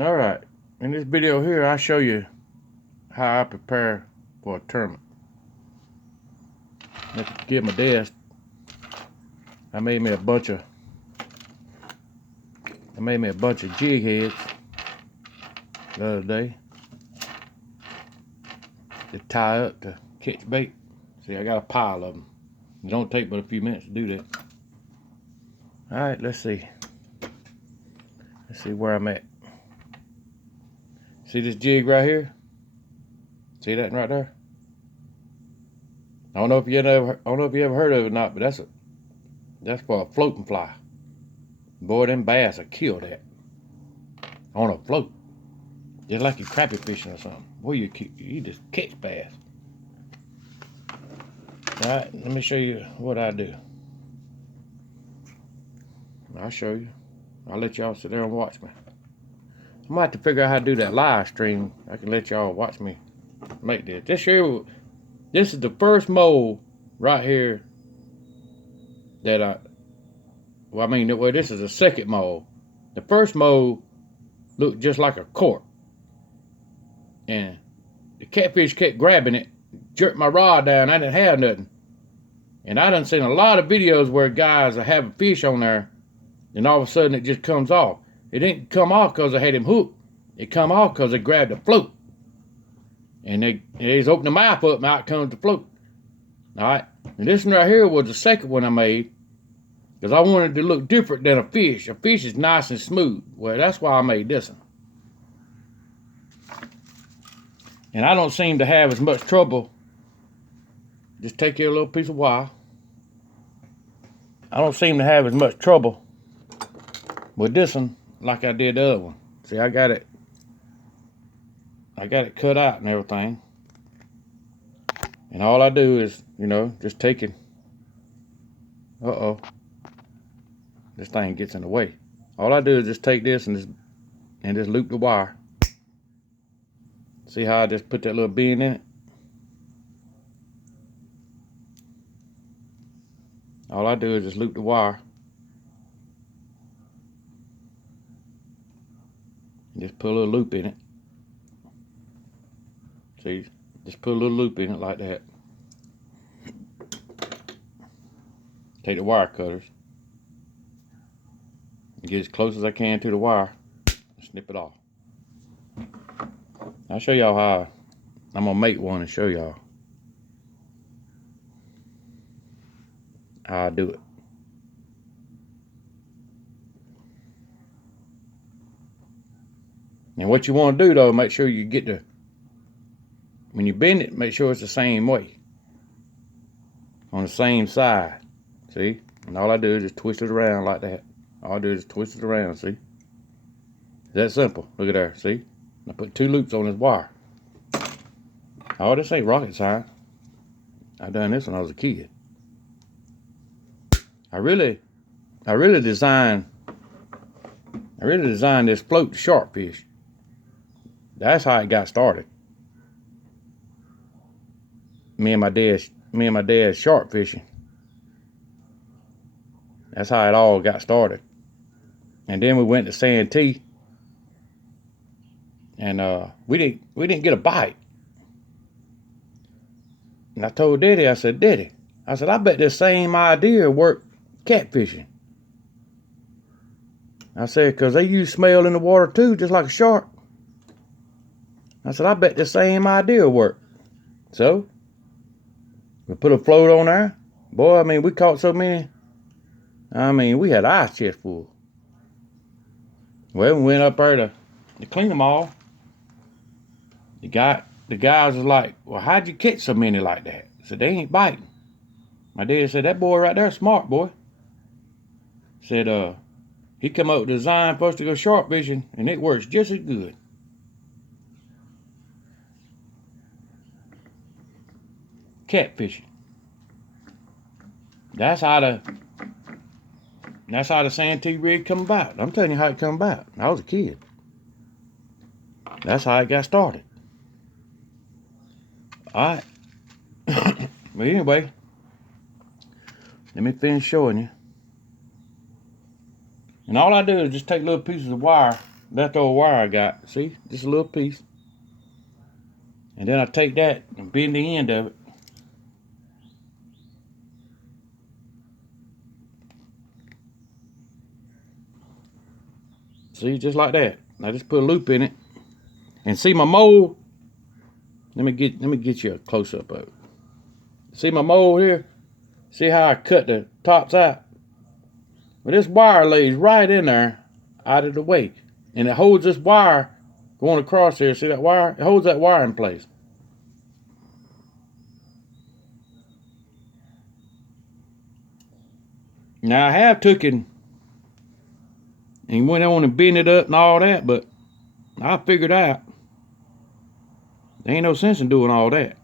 Alright, in this video here, I show you how I prepare for a tournament. At the get my desk, I made me a bunch of jig heads the other day to tie up to catch bait. See, I got a pile of them. It don't take but a few minutes to do that. Alright, let's see. Let's see where I'm at. See this jig right here? See that right there? I don't know if you ever heard of it or not, but that's for a floating fly. Boy, them bass will kill that on a float, just like you crappie fishing or something. Boy, you just catch bass. All right, let me show you what I do. I'll show you. I'll let y'all sit there and watch me. I might have to figure out how to do that live stream. I can let y'all watch me make this. This is the first mold right here that this is the second mold. The first mold looked just like a cork. And the catfish kept grabbing it, jerked my rod down, I didn't have nothing. And I done seen a lot of videos where guys are having fish on there, and all of a sudden it just comes off. It didn't come off because I had him hooked. It come off because they grabbed the float. And they just opened the mouth up and out comes the float. Alright, and this one right here was the second one I made, because I wanted it to look different than a fish. A fish is nice and smooth. Well, that's why I made this one. And I don't seem to have as much trouble. Just take your little piece of wire. I don't seem to have as much trouble with this one like I did the other one. See, I got it cut out and everything. And all I do is, just take it. This thing gets in the way. All I do is just take this and just loop the wire. See how I just put that little bean in it? All I do is just loop the wire. And just put a little loop in it. See, just put a little loop in it like that. Take the wire cutters. And get as close as I can to the wire. And snip it off. I'll show y'all how I'm gonna make one and show y'all how I do it. And what you want to do though, make sure you get when you bend it, make sure it's the same way. On the same side. See? And all I do is just twist it around like that. All I do is twist it around, see? It's that simple. Look at there, see? I put 2 loops on this wire. Oh, this ain't rocket science. I done this when I was a kid. I really designed this float to shark fish. That's how it got started. Me and my dad shark fishing. That's how it all got started. And then we went to Santee, and we didn't get a bite. And I told Daddy, I said, I bet this same idea worked catfishing. I said, because they use smell in the water too, just like a shark. I said, I bet the same idea worked. So, we put a float on there. Boy, we caught so many. We had ice chest full. Well, we went up there to clean them all. The guys was like, well, how'd you catch so many like that? I said, they ain't biting. My dad said, that boy right there, smart boy. Said, he come up with a design for us to go shark fishing, and it works just as good. Catfishing. That's how the Santee rig come about. I'm telling you how it come about. I was a kid. That's how it got started. Alright. But anyway, let me finish showing you. And all I do is just take little pieces of wire leftover wire I got. See, just a little piece. And then I take that and bend the end of it. See, just like that. I just put a loop in it. And see my mold? Let me get you a close up of it. See my mold here? See how I cut the tops out? Well, this wire lays right in there out of the way. And it holds this wire going across here. See that wire? It holds that wire in place. Now I have took it and went on and bent it up and all that, but I figured out there ain't no sense in doing all that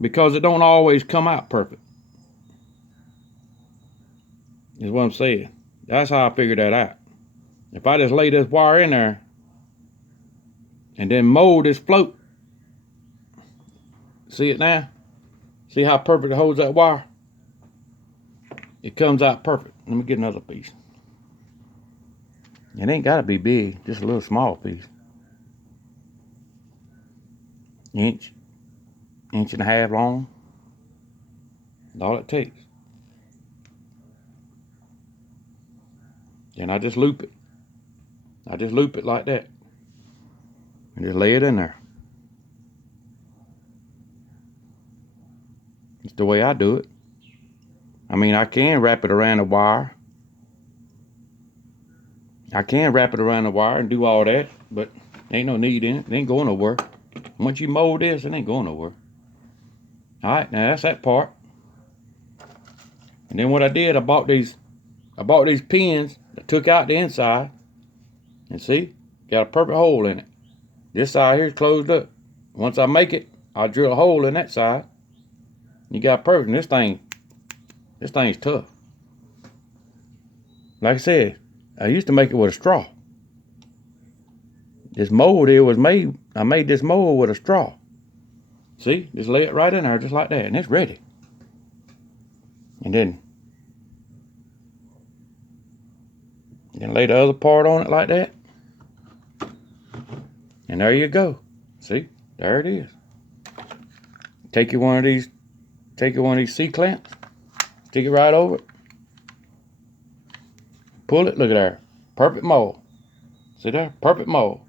because it don't always come out perfect. Is what I'm saying. That's how I figured that out. If I just lay this wire in there and then mold this float, see it now? See how perfect it holds that wire? It comes out perfect. Let me get another piece. It ain't got to be big, just a little small piece. Inch and a half long. That's all it takes. And I just loop it. I just loop it like that. And just lay it in there. It's the way I do it. I mean, I can wrap it around the wire. I can wrap it around the wire and do all that, but ain't no need in it. It ain't going nowhere. Once you mold this, it ain't going nowhere. Alright, now that's that part. And then what I did, I bought these pins that took out the inside. And see, got a perfect hole in it. This side here is closed up. Once I make it, I'll drill a hole in that side. You got perfect. And this thing's tough. Like I said, I used to make it with a straw. This mold here was made, I made this mold with a straw. See, just lay it right in there just like that, and it's ready. And then lay the other part on it like that. And there you go. See, there it is. Take you one of these C-clamps, stick it right over it. Pull it, look at there. Perfect mold. See there? Perfect mold.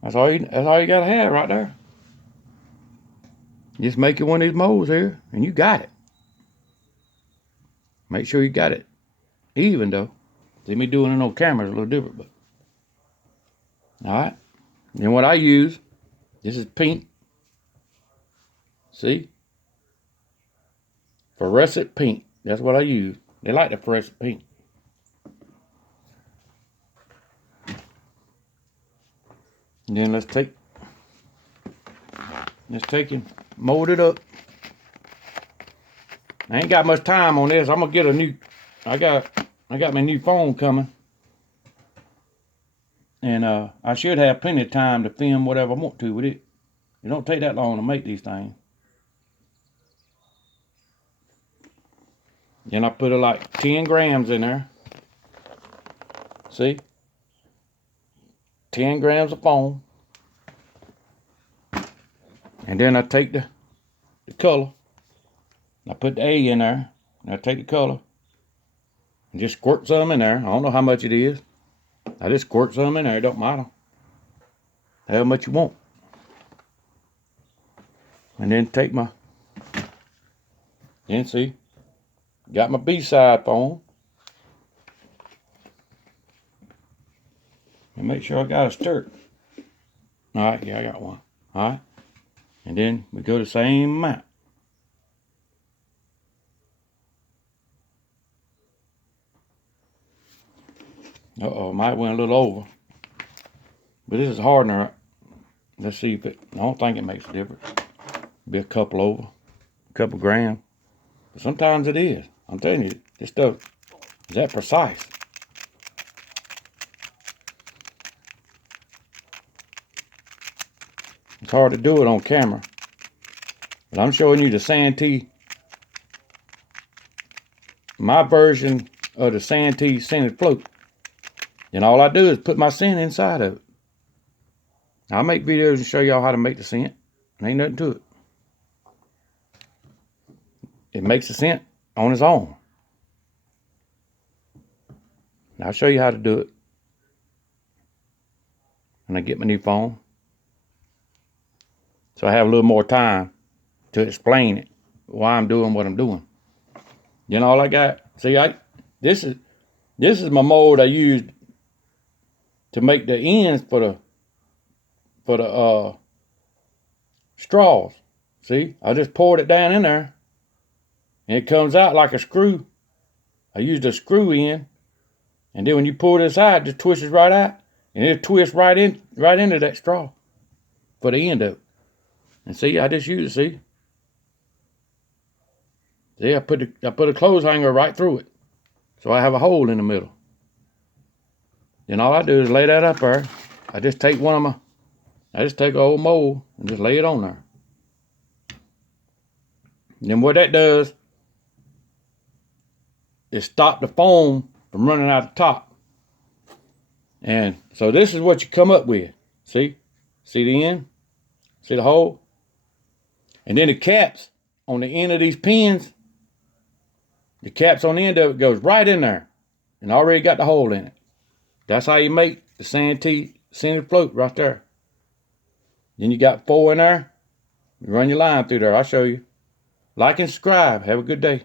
That's all you gotta have right there. Just make you one of these molds here, and you got it. Make sure you got it even though. See, me doing it on camera is a little different, but alright. Then what I use, this is pink. See? Fluorescent pink. That's what I use. They like the fluorescent pink. And then let's take and mold it up. I ain't got much time on this. I'm gonna get a new. I got my new phone coming, and I should have plenty of time to film whatever I want to with it. It don't take that long to make these things. Then I put like 10 grams in there. See? 10 grams of foam. And then I take the color. I put the A in there. And I take the color. And just squirt some in there. I don't know how much it is. I just squirt some in there. It don't matter. How much you want. And then take my... Then see... Got my B-side foam. And make sure I got a stir. Alright, yeah, I got one. Alright. And then we go the same amount. Uh-oh, might went a little over. But this is hardener. Let's see if it... I don't think it makes a difference. Be a couple over. A couple grams. But sometimes it is. I'm telling you, this stuff is that precise. It's hard to do it on camera. But I'm showing you the Santee. My version of the Santee scented float. Then all I do is put my scent inside of it. I'll make videos and show y'all how to make the scent. And ain't nothing to it. It makes the scent on its own. I'll show you how to do it when I get my new phone. So I have a little more time to explain it, why I'm doing what I'm doing. Then all I got, see, this is my mold I used to make the ends for the straws. See, I just poured it down in there, and it comes out like a screw. I used a screw in, and then when you pull this out, it just twists right out, and it twists right into that straw for the end of it. And see, I just use it. See, I put a clothes hanger right through it, so I have a hole in the middle. Then all I do is lay that up there. I just take an old mold and just lay it on there. And then what that does is stop the foam from running out the top. And so this is what you come up with. See the end? See the hole? And then the caps on the end of these pins, the caps on the end of it goes right in there and already got the hole in it. That's how you make the Santee scented float right there. Then you got 4 in there. You run your line through there. I'll show you. Like and subscribe. Have a good day.